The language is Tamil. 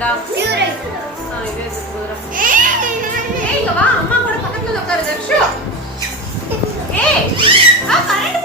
வேண்டாம்? இதே போதும். இங்க வா, அம்மா கூட பக்கத்துல உட்காரு தக்ஷு. ஏய், கரண்ட்